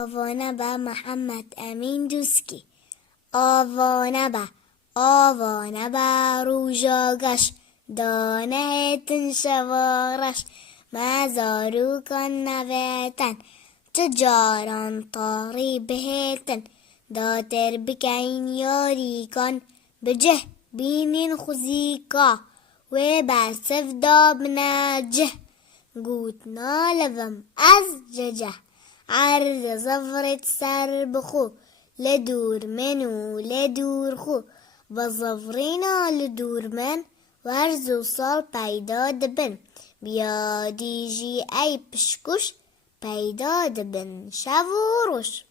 آوانه به محمد امین دوسکی. آوانه به روژاگش، دانه تن شوارش مزارو کن نویتن، تجاران طاری بهتن داتر بکین یاری کن، بجه بینین خوزیکا و برسف داب نجه، گوت نالوم از ججه عرض زفرت سر بخو، لدور منو لدور خو، و زفرینا لدور من ورز و سال پیدا دبن، بیا دیجی ای پشکش پیدا دبن شو و روش.